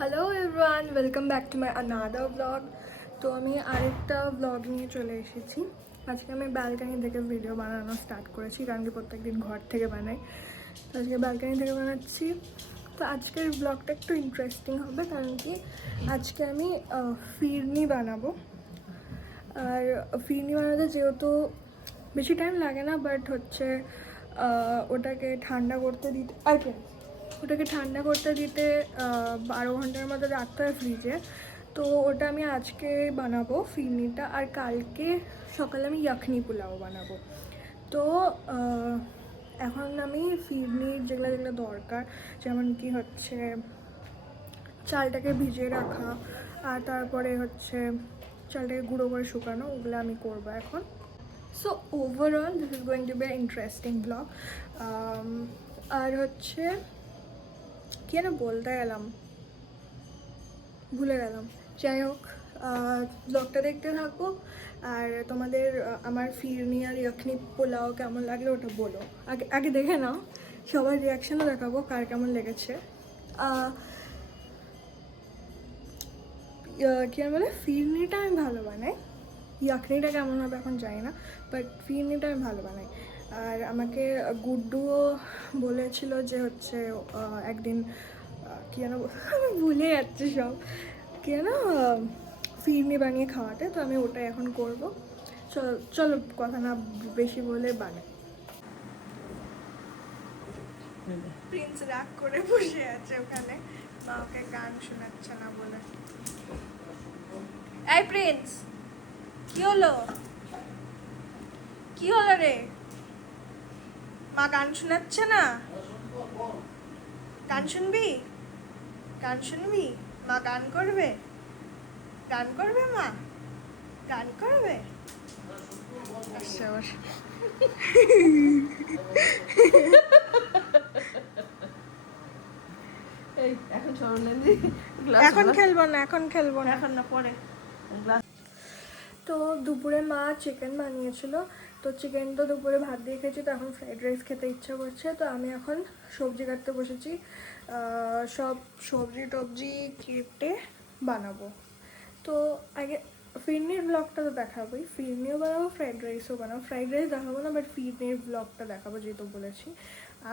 Hello everyone, welcome back to my another blog. তো আমি আরেকটা ব্লগ নিয়ে চলে এসেছি। আজকে আমি ব্যালকানি থেকে ভিডিও বানানো স্টার্ট করেছি, কারণ কি প্রত্যেকদিন ঘর থেকে বানাই। তো আজকে ব্যালকানি থেকে বানাচ্ছি। তো আজকের ব্লগটা একটু ইন্টারেস্টিং হবে, কারণ কি আজকে আমি ফিরনি বানাবো। আর ফিরনি বানাতে যেহেতু বেশি টাইম লাগে না, বাট হচ্ছে ওটাকে ঠান্ডা করতে দিতে ওটাকে ঠান্ডা করতে দিতে 12 ঘন্টার মতো রাখতে হয় ফ্রিজে। তো ওটা আমি আজকে বানাবো ফিরনিটা, আর কালকে সকালে আমি ইয়াখনি পোলাও বানাবো। তো এখন আমি ফিরনির যেগুলো যেগুলো দরকার, যেমন কি হচ্ছে চালটাকে ভিজিয়ে রাখা, আর তারপরে হচ্ছে চালটাকে গুঁড়ো করে শুকানো, ওগুলো আমি করবো এখন। So overall this is going to be interesting blog. আর হচ্ছে কি যেন বলতে গেলাম, ভুলে গেলাম। যাই হোক, ব্লগটা দেখতে থাকো, আর তোমাদের আমার ফিরনি আর ইয়াখনি পোলাও কেমন লাগলো ওটা বলো। আগে আগে দেখে নাও, সবার রিয়াকশানও দেখাবো কার কেমন লেগেছে। কী আর বলে, ফিরনিটা আমি ভালো বানাই, ইয়াখনিটা কেমন হবে এখন জানি না, বাট ফিরনিটা আমি ভালো বানাই। আর আমাকে গুড্ডুও বলেছিল যে হচ্ছে একদিন কী যেন আমি ভুলে যাচ্ছি সব, কী যেন ফিরনি বানিয়ে খাওয়াতে। তো আমি ওটাই এখন করবো। চলো কথা না বেশি বলে বানাই। প্রিন্স রাগ করে বসে আছে ওখানে, মা ওকে গান শোনাচ্ছে না বলে। এই প্রিন্স, কি হলো কি হলো রে? মা গান শোনাচ্ছে না? গান শুনবি? গান শুনবি? মা গান করবে, গান করবে, মা গান করবে। আচ্ছা আবার এখন খেলবো না, এখন খেলবো না, এখন না, পরে। তো দুপুরে মা চিকেন বানিয়েছিল, তো চিকেন তো দুপুরে ভাত দিয়ে খেয়েছি, তো এখন ফ্রাইড রাইস খেতে ইচ্ছা করছে। তো আমি এখন সবজি কাটতে বসেছি, সব সবজি টবজি কেটে বানাবো। তো আগে ফিরনির ব্লগটা তো দেখাবোই, ফিরনিও বানাবো, ফ্রাইড রাইসও বানাবো। ফ্রাইড রাইস দেখাবো না, বাট ফিরনির ব্লগটা দেখাবো যেহেতু বলেছি।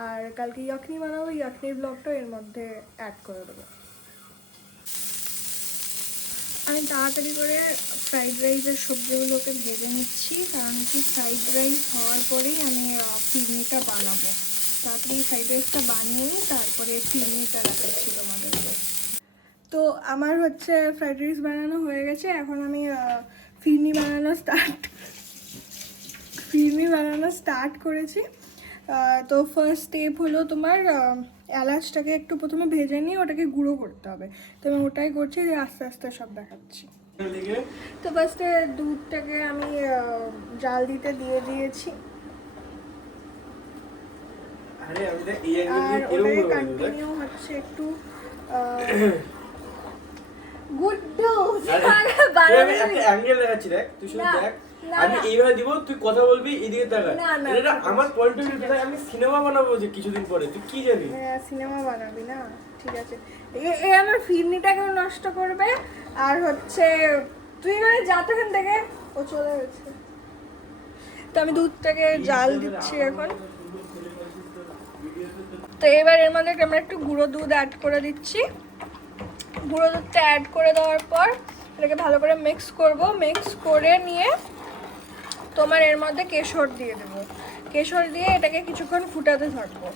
আর কালকে ইয়াখনি বানাবো, ইয়াখনির ব্লগটাও এর মধ্যে অ্যাড করে দেবো। আমি তাড়াতাড়ি করে ফ্রাইড রাইসের সবজিগুলোকে ভেজে নিচ্ছি, কারণ কি ফ্রাইড রাইস হওয়ার পরেই আমি ফিরনিটা বানাবো। তাড়াতাড়ি ফ্রাইড রাইসটা বানিয়ে নিই, তারপরে ফিরনিটা রাখার ছিল আমাদেরকে। তো আমার হচ্ছে ফ্রাইড রাইস বানানো হয়ে গেছে, এখন আমি ফিরনি বানানো স্টার্ট করেছি। তো ফার্স্ট স্টেপ হলো তোমার এলাচটাকে একটু প্রথমে ভেজে নিয়ে ওটাকে গুঁড়ো করতে হবে। তো আমি ওটাই করছি, যে আস্তে আস্তে সব দেখাচ্ছি। তো ফার্স্টে দুধটাকে আমি জাল দিতে দিয়ে দিয়েছি, আর ওটাকে কন্টিনিউ হচ্ছে একটু গুড্ডু অ্যাঙ্গেল দেখাচ্ছি, দেখ তুই শুধু দেখ। আমি এইভাবে দিব, তুই কথা বলবি, এদিকে তাকা। এটা আমার পয়েন্ট অফ ভিউ থেকে আমি সিনেমা বানাবো যে কিছুদিন পরে, তুই কি জানি? হ্যাঁ, সিনেমা বানাবি না, ঠিক আছে। এ আমার ফিরনিটাকে নষ্ট করবে, আর হচ্ছে তুই এখানে যা তো এখান থেকে, ও চলে গেছে। তো আমি দুধটাকে জাল দিচ্ছি এখন। তো এবার এর মধ্যে আমরা একটু গুঁড়ো দুধ অ্যাড করে দিচ্ছি। গুঁড়ো দুধটা অ্যাড করে দেওয়ার পর এটাকে ভালো করে মিক্স করব। মিক্স করে নিয়ে তোমার এর মধ্যে কেশর দিয়ে দেবো। কেশর দিয়ে এটাকে কিছুক্ষণ ফুটাতে থাকবো।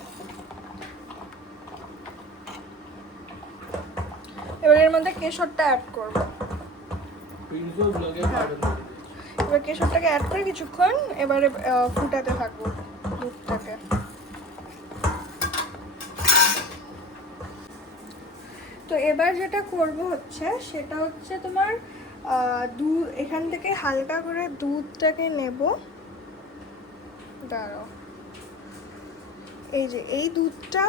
এবার এর মধ্যে কেশরটা অ্যাড করব। এবার কেশরটাকে অ্যাড করে কিছুক্ষণ এবারে ফুটাতে থাকবো দুধটাকে। তো এবার যেটা করব হচ্ছে, সেটা হচ্ছে তোমার দুধ, এখান থেকে হালকা করে দুধটাকে নেব। দাঁড়াও, এই যে এই দুধটা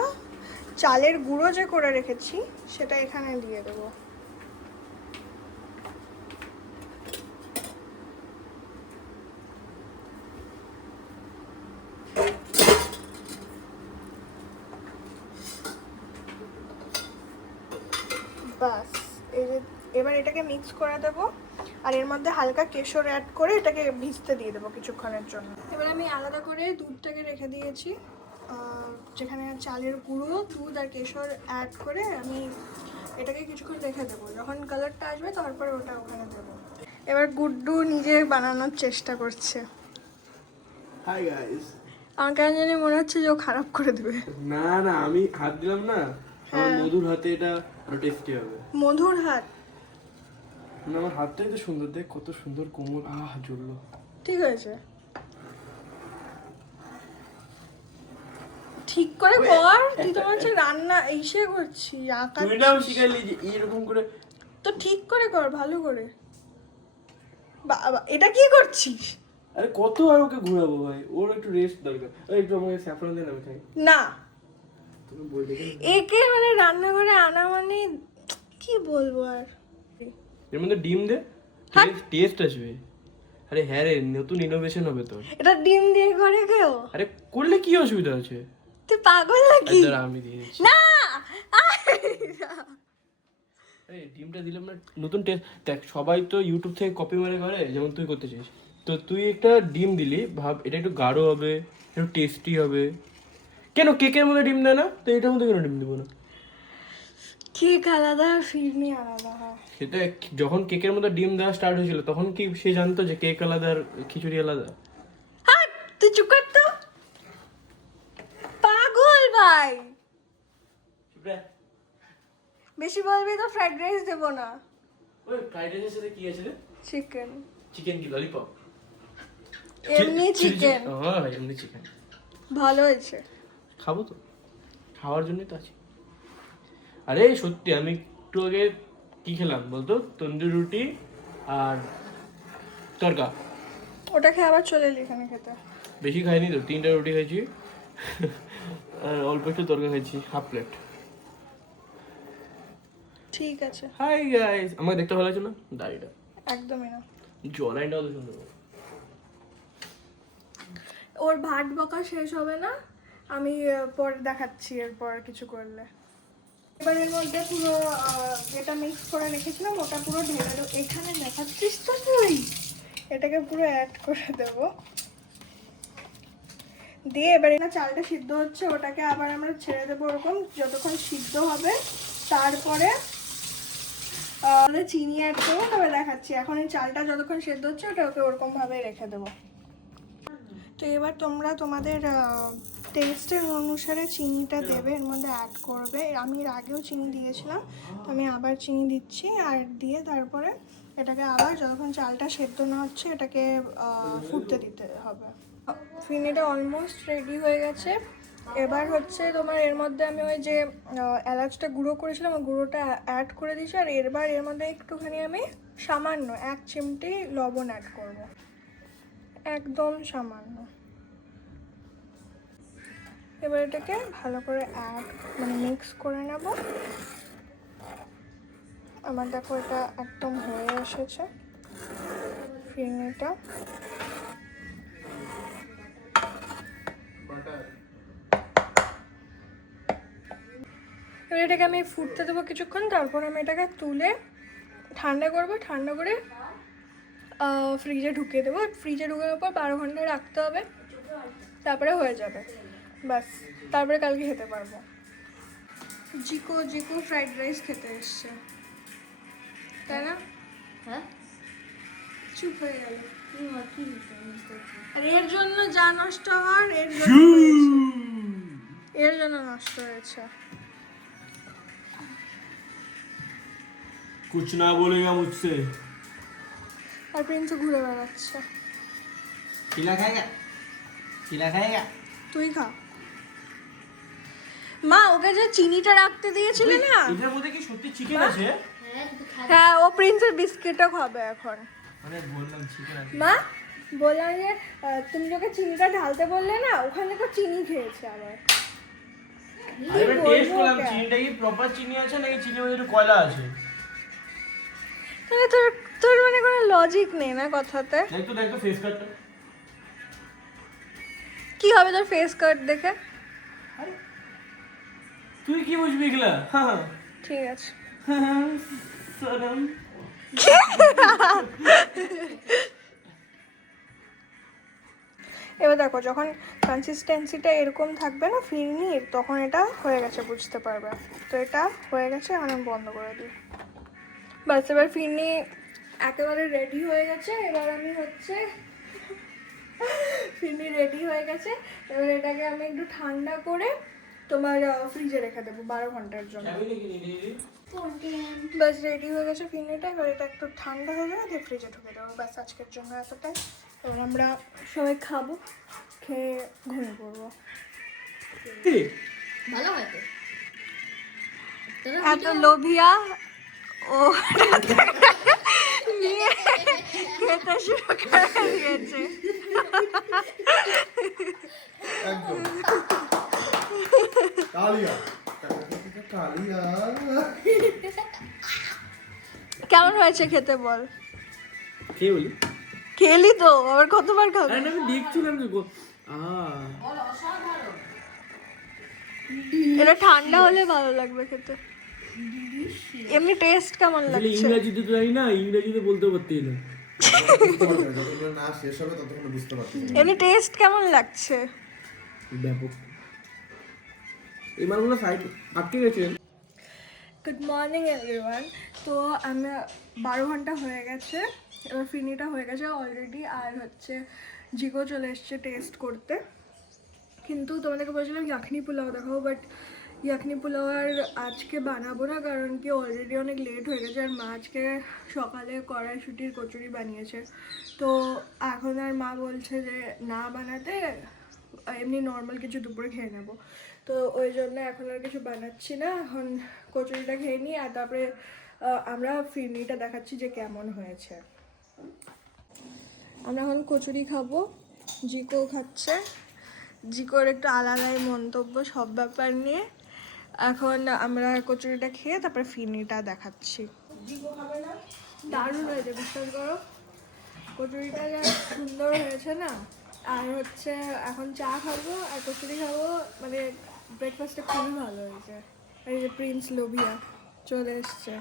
চালের গুঁড়ো যে করে রেখেছি সেটা এখানে দিয়ে দেবো। বাস এই যে এবার এটাকে মিক্স করে দেবো আর এর মধ্যে হালকা কেশর অ্যাড করে এটাকে ভিজতে দিয়ে দেবো কিছুক্ষণের জন্য। এবার আমি আলাদা করে দুধটাকে রেখে দিয়েছি, যেখানে চালের গুঁড়ো, দুধ আর কেশর অ্যাড করে আমি এটাকে কিছুক্ষণ রেখে দেবো। যখন কালারটা আসবে তারপরে ওটা ওখানে দেবো। এবার গুড্ডু নিজে বানানোর চেষ্টা করছে। Hi guys. আমার কেন জানি মনে হচ্ছে যে ও খারাপ করে দেবে। না না, আমি হাত দিলাম না, আমার মধুর হাতে এটা আরো টেস্টি হবে। মধুর হাত? মানে আমার হাতটাই তো সুন্দর, দেখ কত সুন্দর কোমল। জ্বললো। ঠিক হয়েছে, ঠিক করে কর। তুই তো হচ্ছে রান্না এইসে করছি, আঁকা তুই নাও শিখাইলি যে এইরকম করে, তো ঠিক করে কর, ভালো করে। বাবা এটা কি করছিস? আরে কত আর ওকে ঘোরাবো ভাই, ওর একটু রেস্ট দরকার। একটু আমাকে স্যাফরন দেন, আমি খাই। না, তুমি বললে একে মানে রান্নাঘরে আনা মানে কি বলবো আর। এর মধ্যে ডিম দে, টেস্ট আসবে। আরে হ্যাঁ রে, নতুন ইনোভেশন হবে তোর। এটা ডিম দিয়ে করে কেউ? আরে করলে কি অসুবিধা আছে? তুই পাগল নাকি? দাঁড়া আমি দিয়ে দিচ্ছি। না আরে ডিমটা দিলাম না, নতুন টেস্ট। দেখ সবাই তো ইউটিউব থেকে কপি মারে করে, যেমন তুই করতে চাইছিস। তো তুই একটা ডিম দিলি, ভাব এটা একটু গাঢ় হবে, একটু টেস্টি হবে। কেন কেকের মধ্যে ডিম দেয় না? তো এটার মধ্যে কেন ডিম দেবো না? কেক আলাদা আর ফিরনি আলাদা হয়। সেটা যখন কেকের মধ্যে ডিম দেওয়া স্টার্ট হয়েছিল, তখন কি সে জানতো যে কেক আলাদা আর খিচুড়ি আলাদা? হ্যাঁ তুই চুপ কর তো, পাগল ভাই। বেশি বলবি তো ফ্রাইড রাইস দেবো না। ওই ফ্রাইড রাইসের সাথে কি আছে রে? চিকেন। চিকেন কি ললিপপ? এমনি চিকেন। হ্যাঁ এমনি চিকেন। ভালো হয়েছে। খাবো তো, খাওয়ার জন্যই তো আছি। আরে সত্যি আমি একটু আগে কি খেলাম বলতো? তন্দুরি রুটি আর তরকা। ওটা খেয়ে আবার চলে এলি এখানে খেতে? বেশি খাইনি তো, 3টা রুটি খাইছি আর অল্প একটু তরকা খাইছি, হাফ প্লেট। ঠিক আছে। হাই গাইস, আমাকে দেখতে ভালো লাগছে না দাড়িটা? একদমই না। জলাইনটাও তো সুন্দর। ওর ভাত বকা শেষ হবে না, আমি পরে দেখাচ্ছি এরপর কিছু করলে। এবার এর মধ্যে পুরো যেটা মিক্স করে রেখেছিলাম ওটা পুরো ঢেলে দেবো। এখানে দেখাচ্ছিস তো তুই, এটাকে পুরো অ্যাড করে দেবো। দিয়ে এবার না চালটা সিদ্ধ হচ্ছে, ওটাকে আবার আমরা ছেড়ে দেবো ওরকম যতক্ষণ সিদ্ধ হবে। তারপরে চিনি অ্যাড করবো, তবে দেখাচ্ছি। এখন এই চালটা যতক্ষণ সিদ্ধ হচ্ছে ওকে ওরকম ভাবে রেখে দেবো। তো এবার তোমরা তোমাদের টেস্টের অনুসারে চিনিটা দেবে, এর মধ্যে অ্যাড করবে। আমি এর আগেও চিনি দিয়েছিলাম, তো আমি আবার চিনি দিচ্ছি। আর দিয়ে তারপরে এটাকে আবার যতক্ষণ চালটা সেদ্ধ না হচ্ছে এটাকে ফুটতে দিতে হবে। ফিরনিটা অলমোস্ট রেডি হয়ে গেছে। এবার হচ্ছে তোমার এর মধ্যে আমি ওই যে এলাচটা গুঁড়ো করেছিলাম, ওই গুঁড়োটা অ্যাড করে দিয়েছি। আর এবার এর মধ্যে একটুখানি আমি সামান্য 1 চিমটি লবণ অ্যাড করব, একদম সামান্য। এবার এটাকে ভালো করে মিক্স করে নেব। আমার দেখো এটা একদম হয়ে এসেছে ফিরনিটা। এবার এটাকে আমি ফুটতে দেবো কিছুক্ষণ, তারপর আমি এটাকে তুলে ঠান্ডা করবো। ঠান্ডা করে ফ্রিজে ঢুকিয়ে দেবো। ফ্রিজে ঢুকানোর পর 12 ঘন্টা রাখতে হবে, তারপরে হয়ে যাবে। ব্যাস, তারপরে কালকে খেতে পারবো। জিকো ফ্রাইড রাইস খেতে এসছে, তাই না? হ্যাঁ, চুপ হয়ে গেল। কি আর এর জন্য যা নষ্ট হওয়ার এর জন্য নষ্ট হয়েছে। कुछ ना बोलेगा मुझसे। আর প্রিন্স ঘুরে বেড়াচ্ছে। खिला खाएगा, खिला खाएगा। তুই খা। মা ওকে যে চিনিটা রাখতে দিয়েছিলে না, এটার মধ্যে কি সত্যি চিকেন আছে? হ্যাঁ ও প্রিন্সের বিস্কিটও খাবে এখন। মানে বললাম চিকেন আছে। মা বললাম যে তুমি যখন চিনিটা ঢালতে বললে না, ওখানে তো চিনি খেয়েছে আবার। আরে টেস্ট করলাম চিনিটা কি প্রপার চিনি আছে নাকি চিনির মধ্যে একটু কয়লা আছে। তাহলে তোর মানে কোনো লজিক নেই না কথাতে। দেখ তো ফেস কাটটা। কি হবে তোর ফেস কাট দেখে? আরে তুই কি বুঝবি এগুলা? হ্যাঁ ঠিক আছে। সরম। এবার দেখো যখন কনসিস্টেন্সিটা এরকম থাকবে না ফিরনির, তখন এটা হয়ে গেছে বুঝতে পারবে। তো এটা হয়ে গেছে, এখন আমি বন্ধ করে দিই। বাস এবার ফিরনি একেবারে রেডি হয়ে গেছে। এবার আমি হচ্ছে ফিরনি রেডি হয়ে গেছে। এবার এটাকে আমি একটু ঠান্ডা করে তোমার ফ্রিজে রেখে দেবো 12 ঘন্টার জন্য। বাস রেডি হয়ে গেছে ফিরনিটা। এবার এটা একটু ঠান্ডা হয়ে যাবে, দিয়ে ফ্রিজে ঢুকে দেবো। বাস আজকের জন্য এতটাই। এবার আমরা সবাই খাবো, খেয়ে ঘুমিয়ে পড়বো। ভালো হয় তো। এত লোভিয়া ও নিয়ে খেতে শুরু করে দিয়েছে। একদম কালিয়া কালিয়া। কেমন হয়েছে খেতে বল? কে বলি? খেলি তো, আবার কতবার খাবো? আরে না, আমি দেখছিলাম তো এটা ঠান্ডা হলে ভালো লাগবে খেতে। এমনি টেস্ট কেমন লাগছে? ইংরেজিতে তো জানি না, ইংরেজিতে বলতে পারতেই না। যতক্ষণ না শেষ হবে ততক্ষণ বুঝতে পারছি না। এমনি টেস্ট কেমন লাগছে? ব্যাপক। এই মালগুলো সাইড আটকে গেছে। Good morning everyone. তো আমি 12 ঘন্টা হয়ে গেছে, এবার ফিনিটা হয়ে গেছে অলরেডি। আর হচ্ছে জিগো চলে এসছে টেস্ট করতে। কিন্তু তোমাদেরকে বলেছিলাম ইয়াখনি পোলাও দেখাবো, বাট ইয়াখনি পোলাও আর আজকে বানাবো না, কারণ কি অলরেডি অনেক লেট হয়ে গেছে। আর মা আজকে সকালে কড়াইশুটির কচুরি বানিয়েছে, তো এখন আর মা বলছে যে না বানাতে, এমনি নর্মাল কিছু দুপুরে খেয়ে নেবো। তো ওই জন্য এখন আর কিছু বানাচ্ছি না, এখন কচুরিটা খেয়ে নিই। আর তারপরে আমরা ফিরনিটা দেখাচ্ছি যে কেমন হয়েছে। আমরা এখন কচুরি খাবো, জিকো খাচ্ছে। জিকোর একটু আলাদাই মন্তব্য সব ব্যাপার নিয়ে। এখন আমরা কচুরিটা খেয়ে তারপরে ফিরনিটা দেখাচ্ছি। জিকো খাবে না? দারুণ হয়েছে, বিশ্বাস করো। কচুরিটা যা সুন্দর হয়েছে না। আর হচ্ছে এখন চা খাবো আর কচুরি খাবো, মানে ব্রেকফাস্টটা খুবই ভালো হয়েছে। এই যে প্রিন্স লোভিয়া চলে এসছে।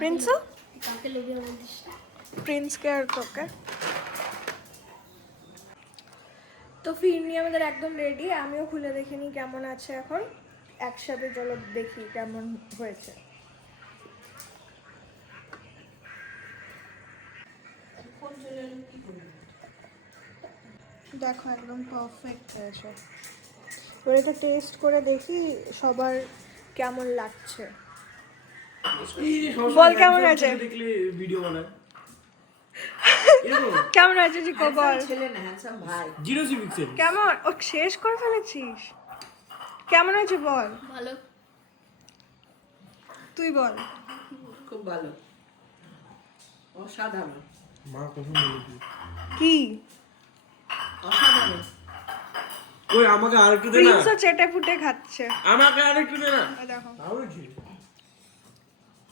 প্রিন্সও? কাকে লোভিয়া বলছিস? প্রিন্সকে আর তোকে। তো ফিরনি আমাদের একদম রেডি। আমিও খুলে দেখিনি কেমন আছে এখন। একসাথে চলো দেখি কেমন হয়েছে। দেখো একদম পারফেক্ট হয়েছে। এবার এটা টেস্ট করে দেখি সবার কেমন লাগছে। বল কেমন আছে? দেখলে ভিডিও বানায়। কেমন আছে জিকো বল? জিরো সিভিক্সের কেমন? ও শেষ করে ফেলেছিস? কেমন আছে বল? ভালো। তুই বল। খুব ভালো, অসাধারণ, মা কখন বলেছি কি? অসাধারণ। ওই আমাকে আরেকটু দে না, প্রিন্সও চেটে ফুটে খাচ্ছে। আমাকে আরেকটু দে না, এই দেখো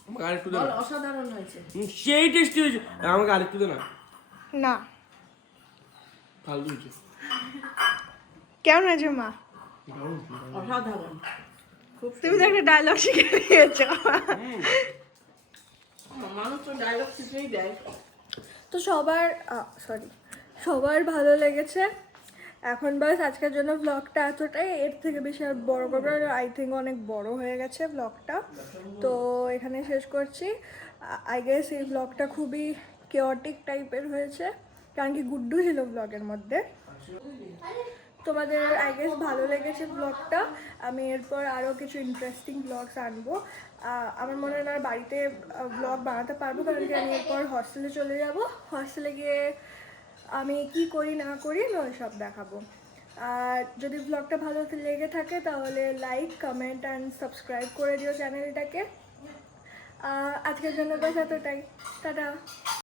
আমাকে আরেকটু দে বল, না। অসাধারণ হয়েছে। সেই টেস্টি হয়েছে, আমাকে আরেকটু দে না। না। ফালতু হয়েছে। কেমন আছে মা? অসাধারণ, খুব তুমি তো একটা ডায়লগ শিখে নিয়েছো। মানুষ তো ডায়লগ শিখেই দেয়। তো সবার ভালো লেগেছে। এখন বাস আজকের জন্য ব্লগটা এতটাই, এর থেকে বেশি আর বড় করবো না। আই থিঙ্ক অনেক বড় হয়ে গেছে ব্লগটা, তো এখানে শেষ করছি। আই গেস এই ব্লগটা খুবই কেওটিক টাইপের হয়েছে, কারণ কি গুড্ডু ছিল ব্লগের মধ্যে। তোমাদের আই গেস ভালো লেগেছে ব্লগটা। আমি এরপর আরও কিছু ইন্টারেস্টিং ব্লগস আনবো। আমার মনে হয় না আর বাড়িতে ব্লগ বানাতে পারবো, কারণ কি আমি এরপর হস্টেলে চলে যাব। হস্টেলে গিয়ে আমি কি করি না করি আমি ওই সব দেখাবো। আর যদি ব্লগটা ভালো লেগে থাকে তাহলে লাইক, কমেন্ট অ্যান্ড সাবস্ক্রাইব করে দিও চ্যানেলটাকে। আজকের জন্য বাস এতটাই। টাটা।